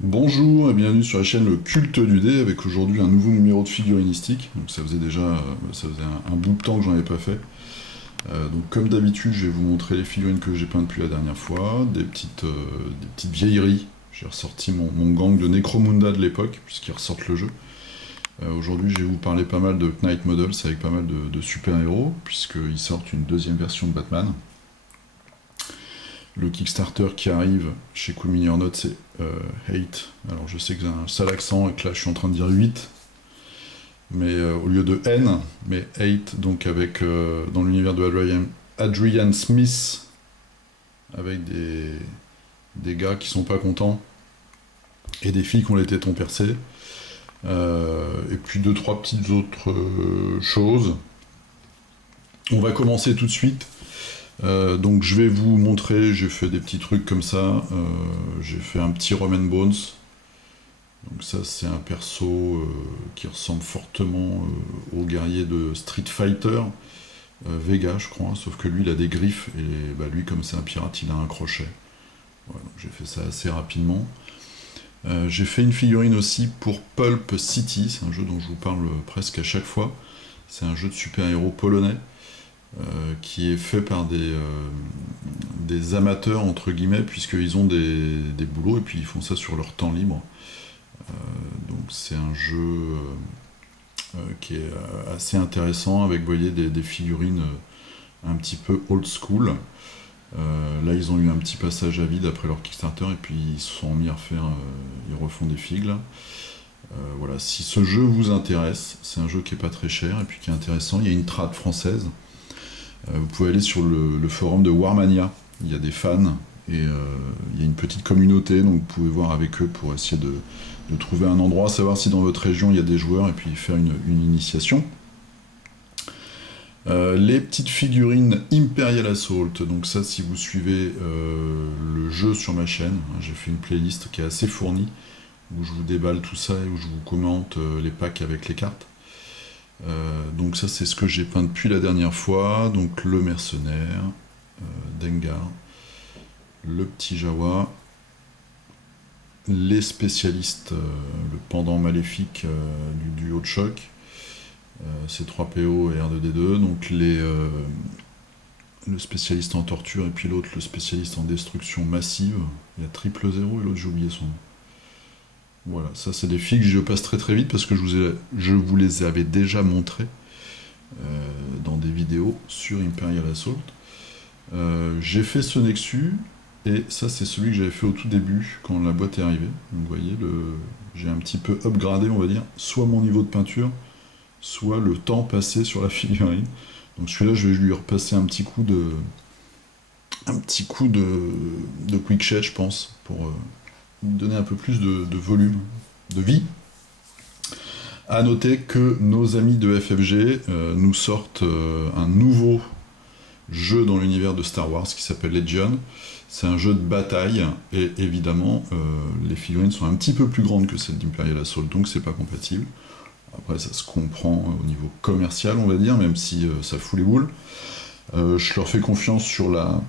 Bonjour et bienvenue sur la chaîne Le Culte du Dé avec aujourd'hui un nouveau numéro de figurinistique. Donc ça faisait déjà un bout de temps que j'en avais pas fait. Donc comme d'habitude je vais vous montrer les figurines que j'ai peintes depuis la dernière fois, des petites vieilleries. J'ai ressorti mon gang de Necromunda de l'époque puisqu'ils ressortent le jeu. Aujourd'hui je vais vous parler pas mal de Knight Models avec pas mal de super-héros puisqu'ils sortent une deuxième version de Batman. Le Kickstarter qui arrive chez Cool Mini or Not, c'est Hate. Alors je sais que j'ai un sale accent et que là je suis en train de dire 8, mais au lieu de N, mais Hate, donc avec dans l'univers de Adrian Smith, avec des gars qui sont pas contents et des filles qui ont les tétons percés. Et puis deux, trois petites autres choses. On va commencer tout de suite. Donc je vais vous montrer, j'ai fait des petits trucs comme ça, j'ai fait un petit Roman Bones, donc ça c'est un perso qui ressemble fortement au guerrier de Street Fighter, Vega je crois, sauf que lui il a des griffes, et bah, lui comme c'est un pirate il a un crochet. Voilà, donc j'ai fait ça assez rapidement. J'ai fait une figurine aussi pour Pulp City, c'est un jeu dont je vous parle presque à chaque fois, c'est un jeu de super-héros polonais. Qui est fait par des amateurs entre guillemets puisqu'ils ont des boulots et puis ils font ça sur leur temps libre. Donc c'est un jeu qui est assez intéressant avec, vous voyez, des figurines un petit peu old school. Là ils ont eu un petit passage à vide après leur Kickstarter et puis ils se sont mis à refaire, ils refont des figues. Voilà, si ce jeu vous intéresse, c'est un jeu qui est pas très cher et puis qui est intéressant. Il y a une trad française. Vous pouvez aller sur le forum de Warmania, il y a des fans et il y a une petite communauté, donc vous pouvez voir avec eux pour essayer de trouver un endroit, savoir si dans votre région il y a des joueurs et puis faire une initiation. Les petites figurines Imperial Assault, donc ça si vous suivez le jeu sur ma chaîne, j'ai fait une playlist qui est assez fournie, où je vous déballe tout ça et où je vous commente les packs avec les cartes. Donc ça c'est ce que j'ai peint depuis la dernière fois, donc le mercenaire, Dengar, le petit Jawa, les spécialistes, le pendant maléfique du duo de choc, C3PO et R2D2, donc le spécialiste en torture et puis l'autre le spécialiste en destruction massive, il y a Triple Zéro et l'autre j'ai oublié son nom. Voilà, ça c'est des figues, je passe très très vite parce que je vous les avais déjà montrées dans des vidéos sur Imperial Assault. J'ai fait ce Nexus, et ça c'est celui que j'avais fait au tout début quand la boîte est arrivée. Donc vous voyez, j'ai un petit peu upgradé, on va dire, soit mon niveau de peinture, soit le temps passé sur la figurine. Donc celui-là je vais lui repasser un petit coup de quick shed, je pense, pour donner un peu plus de volume, de vie. A noter que nos amis de FFG nous sortent un nouveau jeu dans l'univers de Star Wars qui s'appelle Legion. C'est un jeu de bataille et évidemment les figurines sont un petit peu plus grandes que celles d'Imperial Assault, donc c'est pas compatible. Après ça se comprend au niveau commercial on va dire, même si ça fout les boules. Je leur fais confiance sur la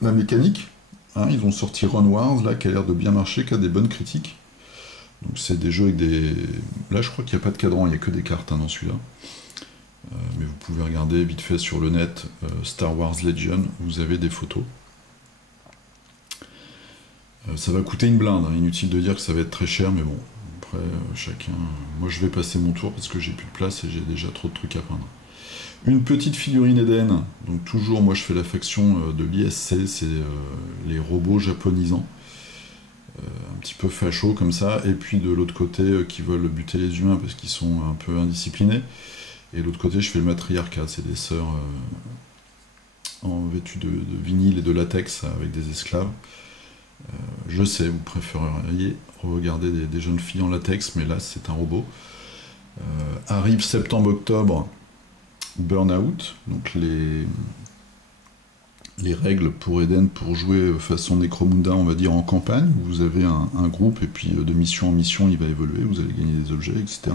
mécanique. Hein, ils ont sorti Run Wars là qui a l'air de bien marcher, qui a des bonnes critiques. Donc c'est des jeux avec des... Là je crois qu'il n'y a pas de cadran, il n'y a que des cartes dans celui-là. Mais vous pouvez regarder vite fait sur le net, Star Wars Legion, vous avez des photos. Ça va coûter une blinde, hein. Inutile de dire que ça va être très cher, mais bon, après chacun... Moi je vais passer mon tour parce que j'ai plus de place et j'ai déjà trop de trucs à peindre. Une petite figurine Eden, donc toujours moi je fais la faction de l'ISC, c'est les robots japonisants. Un petit peu facho comme ça, et puis de l'autre côté qui veulent buter les humains parce qu'ils sont un peu indisciplinés. Et de l'autre côté je fais le matriarcat, c'est des sœurs en vêtues de vinyle et de latex avec des esclaves. Je sais, vous préféreriez regarder des jeunes filles en latex, mais là c'est un robot. Arrive septembre-octobre, Burnout, donc les règles pour Eden pour jouer façon Necromunda, on va dire en campagne. Vous avez un groupe et puis de mission en mission il va évoluer, vous allez gagner des objets, etc.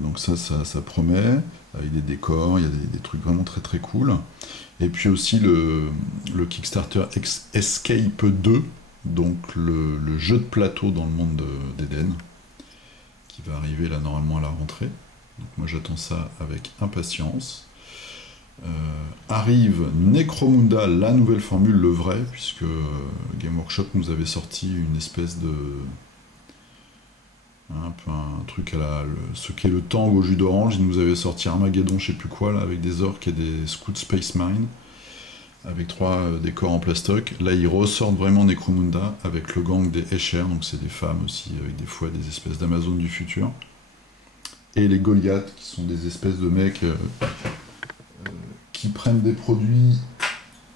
Donc ça promet, avec des décors, il y a des trucs vraiment très très cool. Et puis aussi le Kickstarter Escape 2, donc le jeu de plateau dans le monde d'Eden, qui va arriver là normalement à la rentrée. Donc moi j'attends ça avec impatience. Arrive Necromunda, la nouvelle formule, le vrai, puisque Game Workshop nous avait sorti une espèce de... un peu un truc à ce qu'est le Tang au jus d'orange. Il nous avait sorti Armageddon, je sais plus quoi, là, avec des orques et des scouts Space Marine, avec 3 décors en plastoc. Là, ils ressortent vraiment Necromunda avec le gang des Escher, donc c'est des femmes aussi, avec des fois des espèces d'Amazones du futur. Et les Goliaths, qui sont des espèces de mecs qui prennent des produits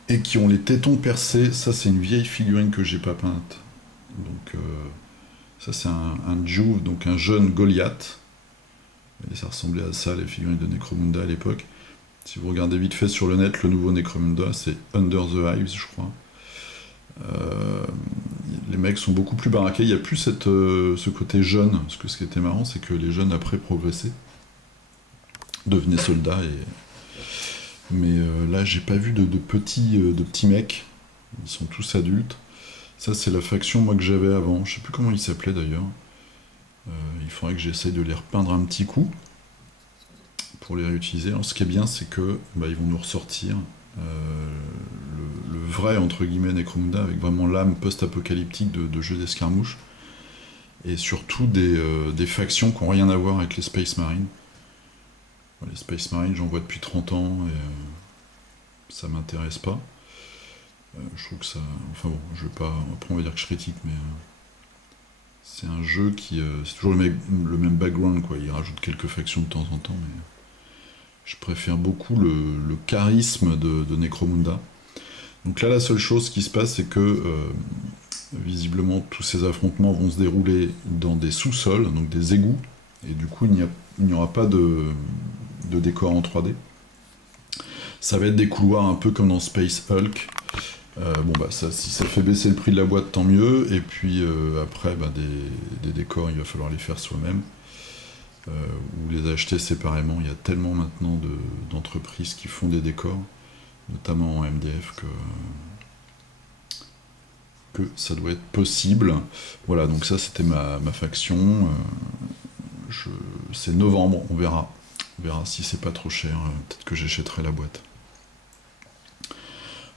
et qui ont les tétons percés. Ça, c'est une vieille figurine que j'ai pas peinte. Donc, ça, c'est un Juve, donc un jeune Goliath. Et ça ressemblait à ça, les figurines de Necromunda à l'époque. Si vous regardez vite fait sur le net, le nouveau Necromunda, c'est Under the Hives, je crois. Les mecs sont beaucoup plus baraqués. Il n'y a plus ce côté jeune. Parce que ce qui était marrant, c'est que les jeunes, après, progressaient, devenaient soldats. Mais là, j'ai pas vu de petits mecs. Ils sont tous adultes. Ça, c'est la faction moi que j'avais avant. Je sais plus comment ils s'appelaient d'ailleurs. Il faudrait que j'essaye de les repeindre un petit coup pour les réutiliser. Alors, ce qui est bien, c'est que ils vont nous ressortir le vrai entre guillemets Necromunda avec vraiment l'âme post-apocalyptique de jeux d'escarmouche et surtout des factions qui n'ont rien à voir avec les Space Marines. Les Space Marines, j'en vois depuis 30 ans et ça m'intéresse pas. Je trouve que ça... Enfin bon, je vais pas... Après on va dire que je critique, mais... c'est un jeu qui... c'est toujours le même background, quoi. Il rajoute quelques factions de temps en temps, mais... Je préfère beaucoup le charisme de Necromunda. Donc là, la seule chose qui se passe, c'est que... visiblement, tous ces affrontements vont se dérouler dans des sous-sols, donc des égouts, et du coup, il n'y aura pas de décor en 3D. Ça va être des couloirs un peu comme dans Space Hulk. Si ça fait baisser le prix de la boîte, tant mieux. Et puis après, des décors, il va falloir les faire soi-même. Ou les acheter séparément. Il y a tellement maintenant d'entreprises qui font des décors, notamment en MDF, que ça doit être possible. Voilà, donc ça c'était ma faction. C'est novembre, on verra. On verra si c'est pas trop cher, peut-être que j'achèterai la boîte.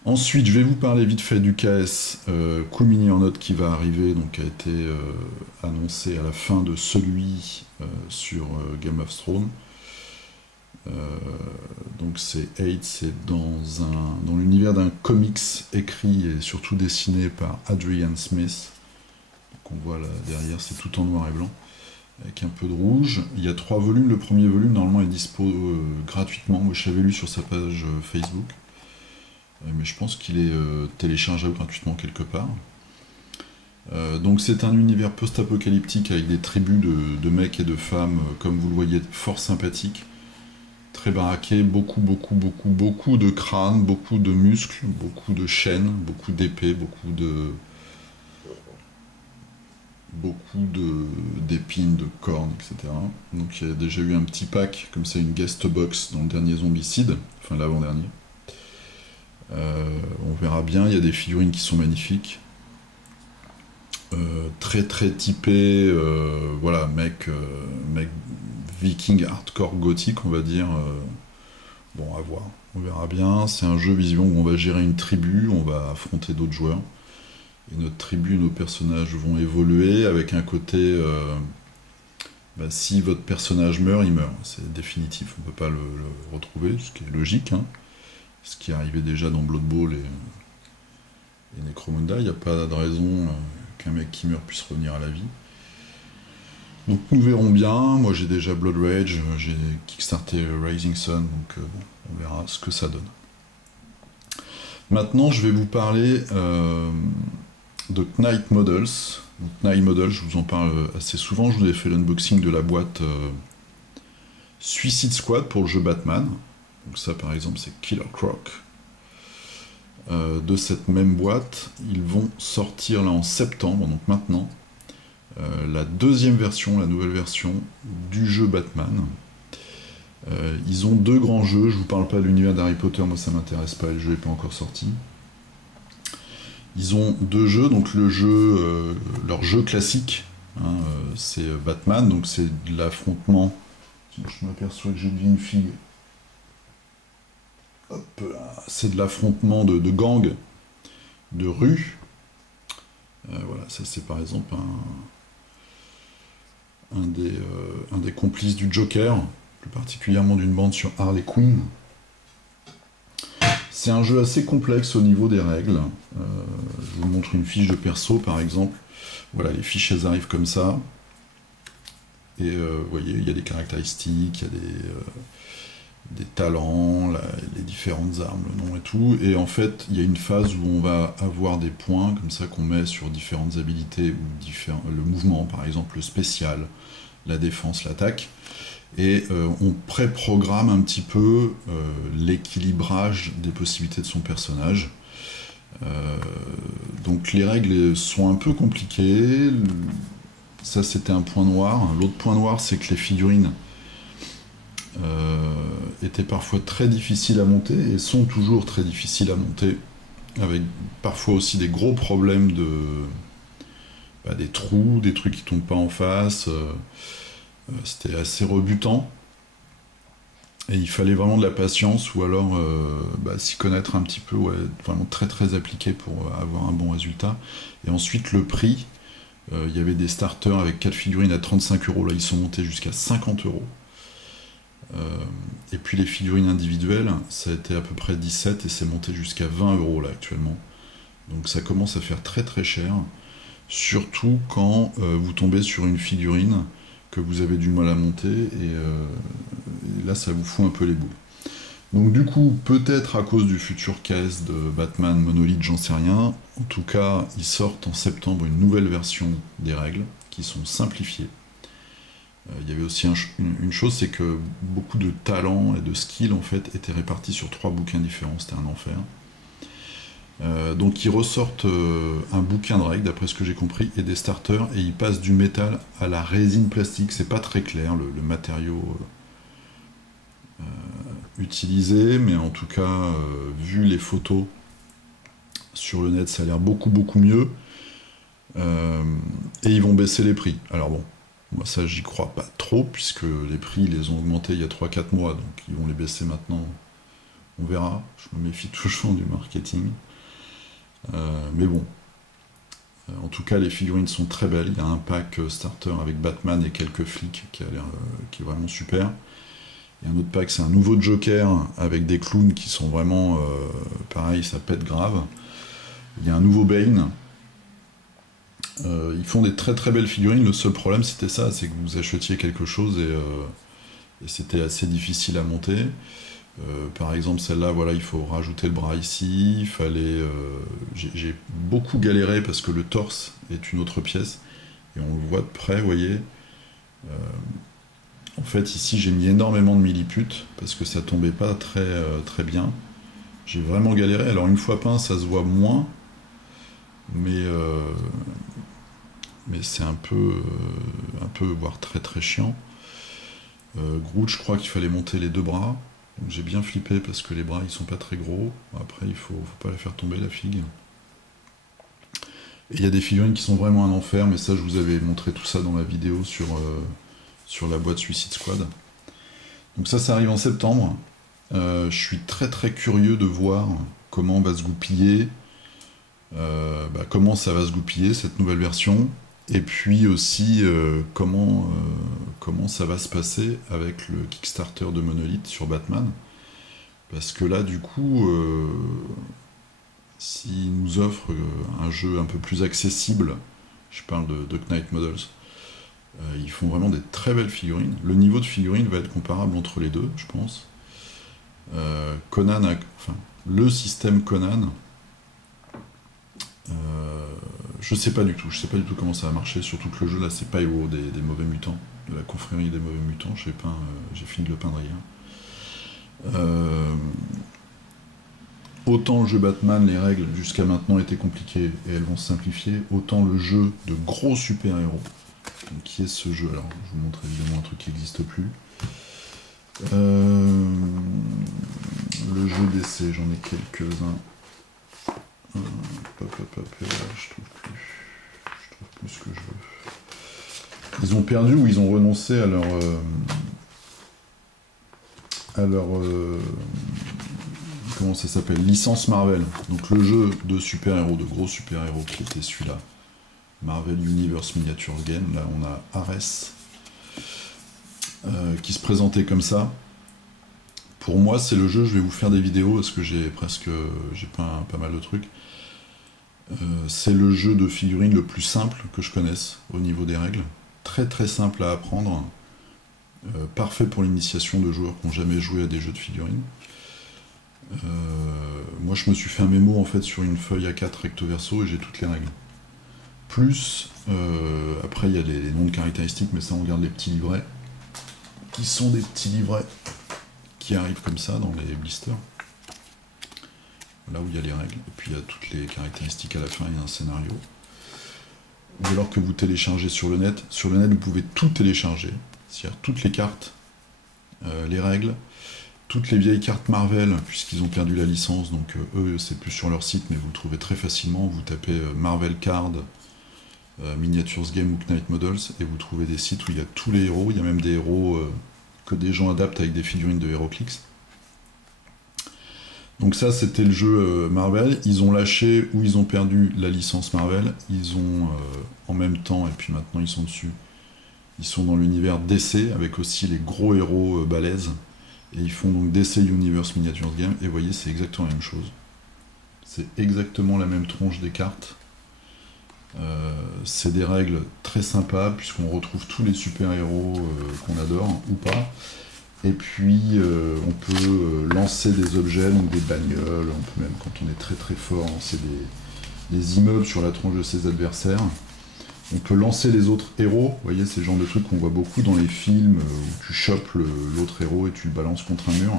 Ensuite, je vais vous parler vite fait du KS Cool Mini en note qui va arriver, donc qui a été annoncé à la fin de celui sur Game of Thrones. Donc c'est 8, c'est dans l'univers d'un comics écrit et surtout dessiné par Adrian Smith. Donc on voit là derrière, c'est tout en noir et blanc, avec un peu de rouge. Il y a 3 volumes, le premier volume normalement est dispo gratuitement, moi je l'avais lu sur sa page Facebook. Mais je pense qu'il est téléchargeable gratuitement quelque part. Donc c'est un univers post-apocalyptique avec des tribus de mecs et de femmes, comme vous le voyez, fort sympathiques, très baraqués, beaucoup de crânes, beaucoup de muscles, beaucoup de chaînes, beaucoup d'épées, d'épines, de cornes, etc. Donc il y a déjà eu un petit pack, comme ça, une guest box dans le dernier Zombicide, enfin l'avant-dernier. On verra bien, il y a des figurines qui sont magnifiques. Très typé, voilà, mec viking hardcore gothique, on va dire. Bon, à voir, on verra bien. C'est un jeu visiblement où on va gérer une tribu, on va affronter d'autres joueurs. Et notre tribu, nos personnages vont évoluer avec un côté... si votre personnage meurt, il meurt. C'est définitif, on ne peut pas le retrouver, ce qui est logique, hein. Ce qui est arrivé déjà dans Blood Bowl et Necromunda, il n'y a pas de raison qu'un mec qui meurt puisse revenir à la vie. Donc nous verrons bien, moi j'ai déjà Blood Rage, j'ai kickstarté Rising Sun, donc on verra ce que ça donne. Maintenant je vais vous parler de Knight Models. Donc, Knight Models, je vous en parle assez souvent, je vous ai fait l'unboxing de la boîte Suicide Squad pour le jeu Batman. Donc ça par exemple c'est Killer Croc. De cette même boîte, ils vont sortir là en septembre, donc maintenant, la deuxième version, la nouvelle version du jeu Batman. Ils ont 2 grands jeux, je vous parle pas de l'univers d'Harry Potter, moi ça m'intéresse pas, le jeu n'est pas encore sorti. Ils ont deux jeux, donc le jeu, leur jeu classique, hein, c'est Batman, donc c'est de l'affrontement. Je m'aperçois que j'ai oublié une fille. Hop là, c'est de l'affrontement de gangs, de rue. Voilà, ça c'est par exemple un des complices du Joker, plus particulièrement d'une bande sur Harley Quinn. C'est un jeu assez complexe au niveau des règles. Je vous montre une fiche de perso par exemple. Voilà, les fiches elles arrivent comme ça. Et vous voyez, il y a des caractéristiques, il y a des talents, les différentes armes, le nom et tout. Et en fait, il y a une phase où on va avoir des points comme ça qu'on met sur différentes habilités, ou le mouvement par exemple, le spécial, la défense, l'attaque. Et on pré-programme un petit peu l'équilibrage des possibilités de son personnage. Donc les règles sont un peu compliquées. Ça c'était un point noir. L'autre point noir c'est que les figurines étaient parfois très difficiles à monter et sont toujours très difficiles à monter, avec parfois aussi des gros problèmes des trous, des trucs qui tombent pas en face. C'était assez rebutant et il fallait vraiment de la patience ou alors s'y connaître un petit peu, ouais, vraiment très très appliqué pour avoir un bon résultat. Et ensuite le prix, il y avait des starters avec 4 figurines à 35€, là ils sont montés jusqu'à 50€. Et puis les figurines individuelles, ça a été à peu près 17 et c'est monté jusqu'à 20€ là actuellement. Donc ça commence à faire très très cher, surtout quand vous tombez sur une figurine que vous avez du mal à monter et là ça vous fout un peu les boules. Donc du coup, peut-être à cause du futur case de Batman Monolith, j'en sais rien. En tout cas, ils sortent en septembre une nouvelle version des règles qui sont simplifiées. Il y avait aussi une chose, c'est que beaucoup de talents et de skills en fait étaient répartis sur 3 bouquins différents, c'était un enfer. Donc ils ressortent un bouquin de règles, d'après ce que j'ai compris, et des starters, et ils passent du métal à la résine plastique. C'est pas très clair le matériau utilisé, mais en tout cas, vu les photos sur le net, ça a l'air beaucoup beaucoup mieux. Et ils vont baisser les prix. Alors bon, moi ça j'y crois pas trop, puisque les prix ils les ont augmentés il y a 3-4 mois, donc ils vont les baisser maintenant. On verra, je me méfie toujours du marketing. Mais bon, en tout cas les figurines sont très belles. Il y a un pack starter avec Batman et quelques flics qui est vraiment super. Il y a un autre pack, c'est un nouveau Joker avec des clowns qui sont vraiment pareil, ça pète grave. Il y a un nouveau Bane. Ils font des très très belles figurines. Le seul problème c'était ça, c'est que vous achetiez quelque chose et c'était assez difficile à monter. Par exemple celle-là, voilà, il faut rajouter le bras ici, il fallait... j'ai beaucoup galéré parce que le torse est une autre pièce, et on le voit de près, vous voyez. En fait ici j'ai mis énormément de milliputes, parce que ça tombait pas très bien. J'ai vraiment galéré, alors une fois peint ça se voit moins, mais c'est un peu voire très très chiant. Groot, je crois qu'il fallait monter les 2 bras. Donc j'ai bien flippé parce que les bras ils sont pas très gros. Après il faut pas la faire tomber la figue. Et il y a des figurines qui sont vraiment un enfer, mais ça je vous avais montré tout ça dans la vidéo sur la boîte Suicide Squad. Donc ça arrive en septembre. Je suis très très curieux de voir comment va se goupiller, comment ça va se goupiller cette nouvelle version. Et puis aussi comment ça va se passer avec le Kickstarter de Monolith sur Batman. Parce que là, du coup, s'ils nous offrent un jeu un peu plus accessible, je parle de Knight Models, ils font vraiment des très belles figurines. Le niveau de figurines va être comparable entre les deux, je pense. Le système Conan, je sais pas du tout comment ça va marcher, surtout que le jeu là c'est pas Hero des mauvais mutants, de la confrérie des mauvais mutants, j'ai fini de le peindre hier. Autant le jeu Batman, les règles jusqu'à maintenant étaient compliquées et elles vont se simplifier, autant le jeu de gros super-héros, qui est ce jeu, alors je vous montre évidemment un truc qui n'existe plus. Le jeu d'essai, j'en ai quelques-uns. Je trouve plus ce que je veux. Ils ont perdu ou ils ont renoncé à leur comment ça s'appelle, licence Marvel. Donc le jeu de super-héros, de gros super-héros qui était celui-là, Marvel Universe Miniatures Game. Là on a Ares qui se présentait comme ça. Pour moi c'est le jeu, je vais vous faire des vidéos parce que j'ai pas mal de trucs. C'est le jeu de figurines le plus simple que je connaisse au niveau des règles. Très très simple à apprendre. Parfait pour l'initiation de joueurs qui n'ont jamais joué à des jeux de figurines. Moi je me suis fait un mémo en fait sur une feuille A4 recto verso et j'ai toutes les règles. Plus, après il y a les noms de caractéristiques, mais ça on regarde les petits livrets, qui sont des petits livrets qui arrivent comme ça dans les blisters. Là où il y a les règles, et puis il y a toutes les caractéristiques à la fin, il y a un scénario. Ou alors que vous téléchargez sur le net. Sur le net vous pouvez tout télécharger, c'est-à-dire toutes les cartes, les règles, toutes les vieilles cartes Marvel, puisqu'ils ont perdu la licence, donc eux c'est plus sur leur site, mais vous le trouvez très facilement, vous tapez Marvel Card, Miniatures Game ou Knight Models, et vous trouvez des sites où il y a tous les héros, il y a même des héros que des gens adaptent avec des figurines de HeroClix. Donc ça c'était le jeu Marvel, ils ont lâché ou ils ont perdu la licence Marvel, ils ont en même temps, et puis maintenant ils sont dessus, ils sont dans l'univers DC, avec aussi les gros héros balèzes, et ils font donc DC Universe Miniatures Game, et vous voyez c'est exactement la même chose. C'est exactement la même tronche des cartes. C'est des règles très sympas, puisqu'on retrouve tous les super-héros qu'on adore, ou pas. Et puis on peut lancer des objets, donc des bagnoles, on peut même, quand on est très très fort, lancer des immeubles sur la tronche de ses adversaires. On peut lancer les autres héros, vous voyez, c'est le genre de trucs qu'on voit beaucoup dans les films, où tu chopes l'autre héros et tu le balances contre un mur.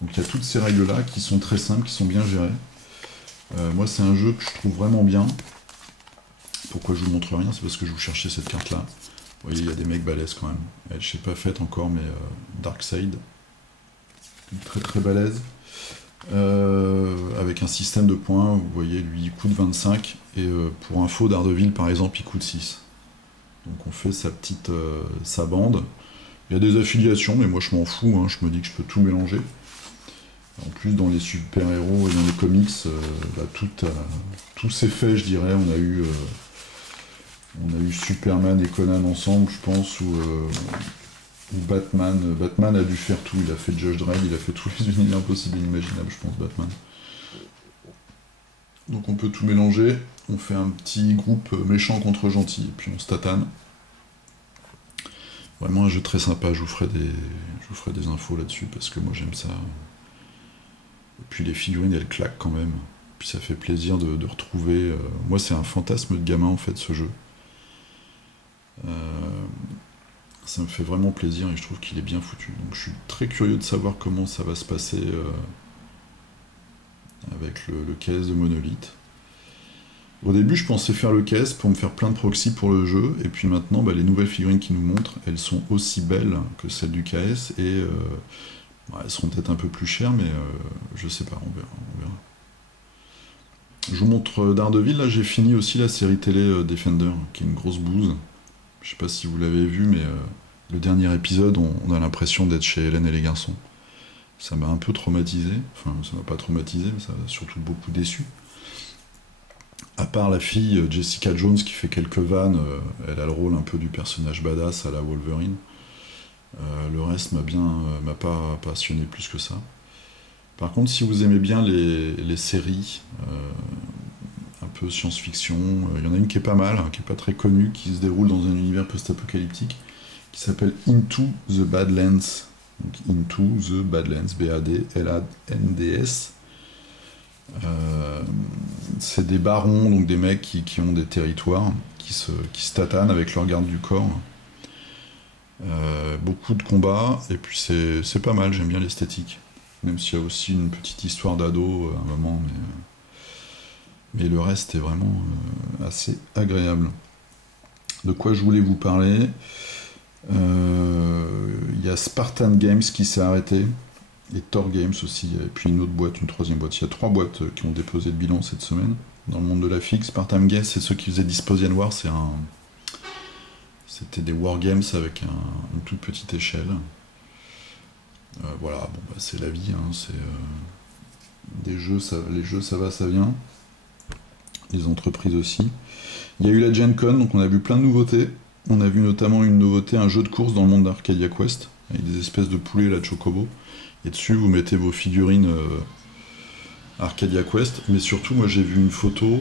Donc il y a toutes ces règles-là qui sont très simples, qui sont bien gérées. Moi c'est un jeu que je trouve vraiment bien. Pourquoi je vous montre rien, c'est parce que je vous cherchais cette carte-là. Vous voyez, il y a des mecs balèzes quand même. Elle, je sais pas faite encore, mais Darkseid. Très très balèze. Avec un système de points, vous voyez, lui il coûte 25, et pour info, Daredevil par exemple, il coûte 6. Donc on fait sa bande. Il y a des affiliations, mais moi je m'en fous, hein, je me dis que je peux tout mélanger. En plus, dans les super-héros et dans les comics, tout s'est fait, je dirais. On a eu Superman et Conan ensemble, je pense, ou Batman. Batman a dû faire tout. Il a fait Judge Dredd, il a fait tous les univers possibles et inimaginables, je pense, Batman. Donc on peut tout mélanger. On fait un petit groupe méchant contre gentil, et puis on se tatane. Vraiment un jeu très sympa. Je vous ferai des infos là-dessus, parce que moi j'aime ça. Et puis les figurines, elles claquent quand même. Puis ça fait plaisir de retrouver... Moi, c'est un fantasme de gamin, en fait, ce jeu. Ça me fait vraiment plaisir et je trouve qu'il est bien foutu. Donc je suis très curieux de savoir comment ça va se passer avec le KS de Monolith. Au début, je pensais faire le KS pour me faire plein de proxys pour le jeu. Et puis maintenant, les nouvelles figurines qu'ils nous montrent, elles sont aussi belles que celles du KS. Et... elles seront peut-être un peu plus chères, mais je sais pas, on verra. Je vous montre Daredevil, là j'ai fini aussi la série télé Defender, qui est une grosse bouse. Je sais pas si vous l'avez vu, mais le dernier épisode, on a l'impression d'être chez Hélène et les garçons. Ça m'a un peu traumatisé, enfin ça m'a pas traumatisé, mais ça m'a surtout beaucoup déçu. À part la fille Jessica Jones qui fait quelques vannes, elle a le rôle un peu du personnage badass à la Wolverine. Le reste m'a pas passionné plus que ça. Par contre, si vous aimez bien les séries un peu science-fiction, il y en a une qui est pas mal, qui est pas très connue, qui se déroule dans un univers post-apocalyptique, qui s'appelle Into the Badlands. Donc Into the Badlands, B-A-D-L-A-N-D-S. C'est des barons, donc des mecs qui ont des territoires, qui se tatanent avec leur garde du corps. Beaucoup de combats, et puis c'est pas mal, j'aime bien l'esthétique. Même s'il y a aussi une petite histoire d'ado à un moment, mais le reste est vraiment assez agréable. De quoi je voulais vous parler? Il y a Spartan Games qui s'est arrêté. Et Thor Games aussi, et puis une autre boîte, une troisième boîte. Il y a 3 boîtes qui ont déposé le bilan cette semaine. Dans le monde de la fixe, Part-Time Games, c'est ceux qui faisaient Disposian War, c'était des wargames avec une toute petite échelle. Voilà, bon, bah, c'est la vie, hein, c'est des jeux, les jeux ça va, ça vient. Les entreprises aussi. Il y a eu la Gen Con, donc on a vu plein de nouveautés. On a vu notamment une nouveauté, un jeu de course dans le monde d'Arcadia Quest, avec des espèces de poulets, la Chocobo. Et dessus, vous mettez vos figurines Arcadia Quest. Mais surtout, moi j'ai vu une photo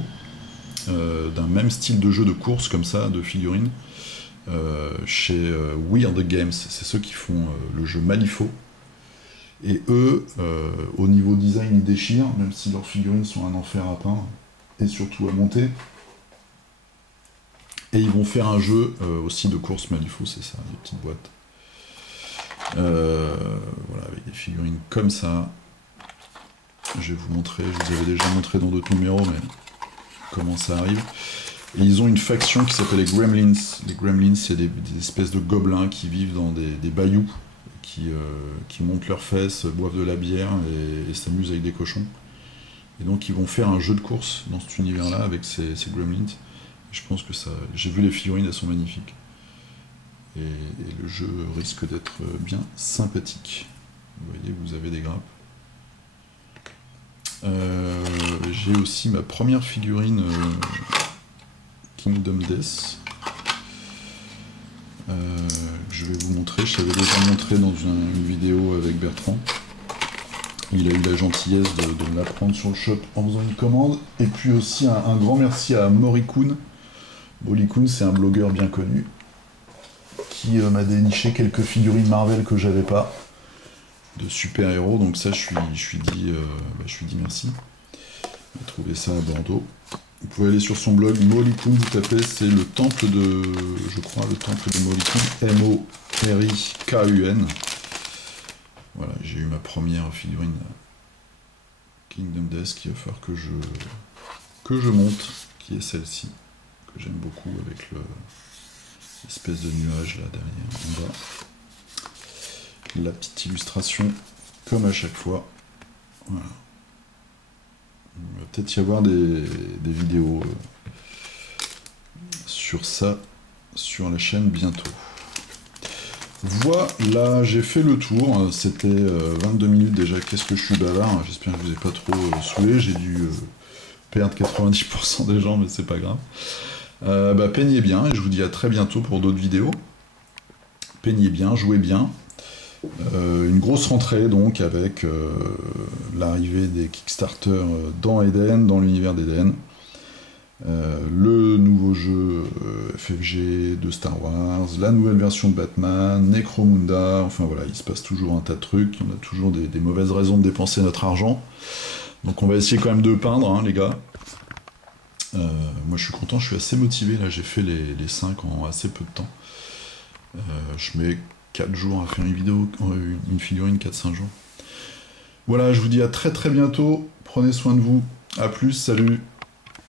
d'un même style de jeu de course, comme ça, de figurines, chez Weird Games. C'est ceux qui font le jeu Malifaux. Et eux, au niveau design, ils déchirent, même si leurs figurines sont un enfer à peindre, et surtout à monter. Et ils vont faire un jeu aussi de course Malifaux, c'est ça, des petites boîtes. Voilà, avec des figurines comme ça. Je vais vous montrer, je vous avais déjà montré dans d'autres numéros, mais comment ça arrive. Et ils ont une faction qui s'appelle les Gremlins. Les Gremlins, c'est des espèces de gobelins qui vivent dans des bayous, qui montent leurs fesses, boivent de la bière et s'amusent avec des cochons. Et donc ils vont faire un jeu de course dans cet univers-là avec ces Gremlins. Je pense que ça... J'ai vu les figurines, elles sont magnifiques. Et le jeu risque d'être bien sympathique. Vous voyez, vous avez des grappes. J'ai aussi ma première figurine Kingdom Death. Je vais vous montrer, je t'avais déjà montré dans une vidéo avec Bertrand. Il a eu la gentillesse de me la prendre sur le shop en faisant une commande. Et puis aussi un grand merci à Morikun. Morikun, c'est un blogueur bien connu qui m'a déniché quelques figurines Marvel que j'avais pas, de super-héros. Donc ça, je lui dis merci. J'ai trouvé ça à Bordeaux. Vous pouvez aller sur son blog Morikun, vous tapez, c'est le temple de, je crois, le temple de Morikun, M-O-R-I-K-U-N. Voilà, j'ai eu ma première figurine Kingdom Death qu'il va falloir que je monte, qui est celle-ci, que j'aime beaucoup avec l'espèce de nuage là derrière, en bas. La petite illustration, comme à chaque fois. Voilà. Il va peut-être y avoir des vidéos sur ça sur la chaîne bientôt. Voilà, j'ai fait le tour. C'était 22 minutes déjà. Qu'est-ce que je suis bavard. J'espère que je vous ai pas trop saoulé. J'ai dû perdre 90% des gens, mais c'est pas grave. Peignez bien et je vous dis à très bientôt pour d'autres vidéos. Peignez bien, jouez bien. Une grosse rentrée donc avec l'arrivée des Kickstarter dans Eden, dans l'univers d'Eden. Le nouveau jeu FFG de Star Wars, la nouvelle version de Batman, Necromunda, enfin voilà, il se passe toujours un tas de trucs, on a toujours des mauvaises raisons de dépenser notre argent. Donc on va essayer quand même de peindre, hein, les gars. Moi je suis content, je suis assez motivé, là j'ai fait les 5 en assez peu de temps. Je mets 4 jours à faire une figurine, 4-5 jours. Voilà, je vous dis à très très bientôt, prenez soin de vous, à plus, salut.